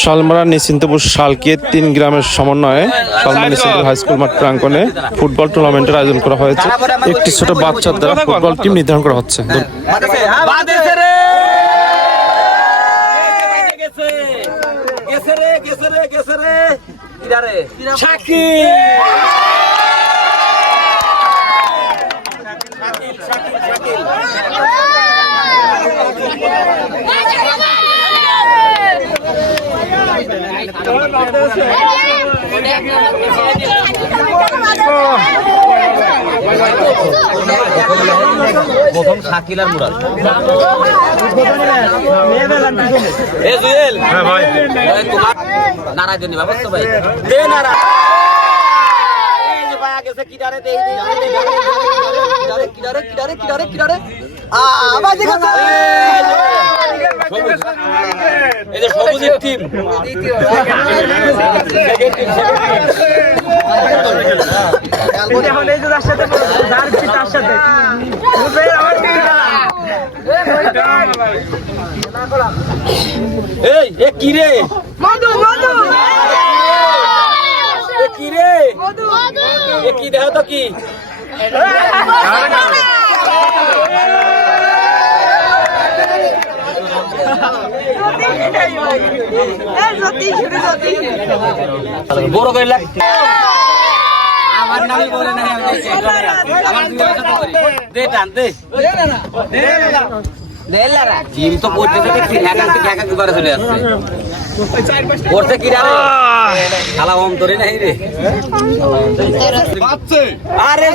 শালমারা নিশ্চিন্তপুর শালকিয়ে ৩ গ্রামের সমন্বয়ে Shalmara Nishchintapur high school মাঠ প্রাঙ্গণে ফুটবল টুর্নামেন্টের আয়োজন করা হয়েছে। একটি ছোট বাচ্চার দ্বারা ফুটবল টিম নির্ধারণ করা হচ্ছে। প্রথম শাকিল আর মুরাদ। নারা জন্য ব্যবস্থা ভাই দে নারা গেছে কিনারে দে কিনারে আবার দেখাচ্ছে এই যে সবুজের টিম কি রে কি রে কি দেহ তো কি বড় করে লাগ আমার নামই বলে না আমার দে টান দে টিম তো করতে দেখছি একা দুবারে চলে আসছে করতে কি রে খেলা অন্তরে নাই রে আরে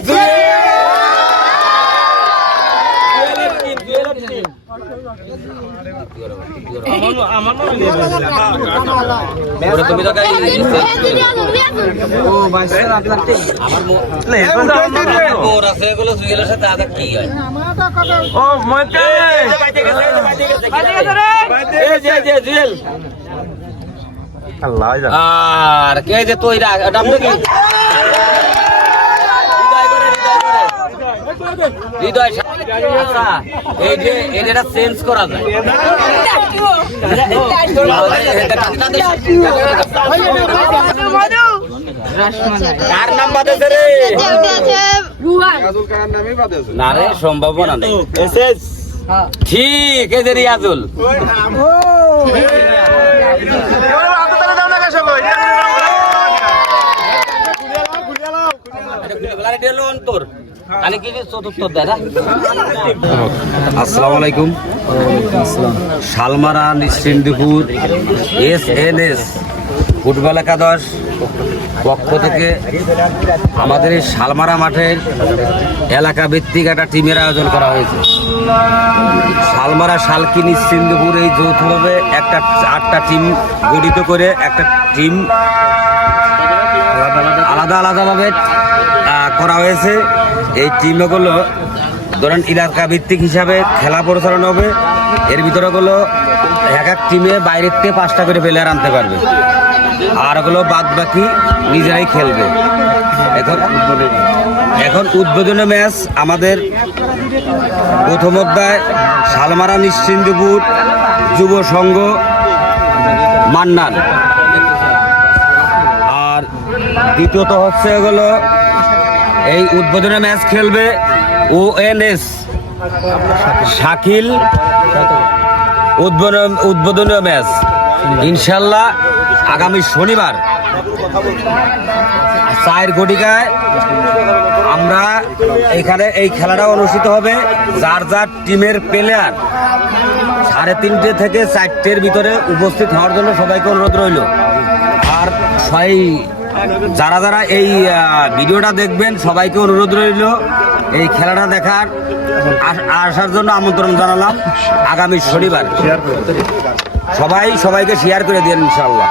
তুমি তো আর কে যে তুই হৃদয় এই যে এটা চেঞ্জ করা যায় কার নাম বাদেছে রে না রে সম্ভাবনা নেই ঠিক এই যে রিয়াজুল অন্তর আসসালামু আলাইকুম। শালমারা নিশ্চিন্তপুর SNS ফুটবল একাদশ পক্ষ থেকে আমাদের এই শালমারা মাঠের এলাকা ভিত্তিক একটা টিমের আয়োজন করা হয়েছে। শালমারা শালকি নিশ্চিন্তপুর এই যৌথভাবে একটা 8টা টিম গঠিত করে একটা টিম আলাদাভাবে করা হয়েছে। এই টিমগুলো ধরেন এলাকা ভিত্তিক হিসাবে খেলা পরিচালনা হবে। এর ভিতরে গুলো এক টিমে বাইরের থেকে 5টা করে প্লেয়ার আনতে পারবে, আর ওগুলো বাদ বাকি নিজেরাই খেলবে। এখন উদ্বোধনী ম্যাচ আমাদের প্রথম অধ্যায় শালমারা নিশ্চিন্তপুর যুব সংঘ মান্নান, আর দ্বিতীয়ত হচ্ছে এগুলো এই উদ্বোধনী ম্যাচ খেলবে ONS শাকিল উদ্বোধনী ম্যাচ ইনশাল্লাহ আগামী শনিবার 4 ঘটিকায় আমরা এখানে এই খেলাটা অনুষ্ঠিত হবে। যার যার টিমের প্লেয়ার 3:30 থেকে 4টের ভিতরে উপস্থিত হওয়ার জন্য সবাইকে অনুরোধ রইল। আর যারা এই ভিডিওটা দেখবেন সবাইকে অনুরোধ রইল এই খেলাটা আসার জন্য আমন্ত্রণ জানালাম। আগামী শনিবার সবাইকে শেয়ার করে দিন ইনশাআল্লাহ।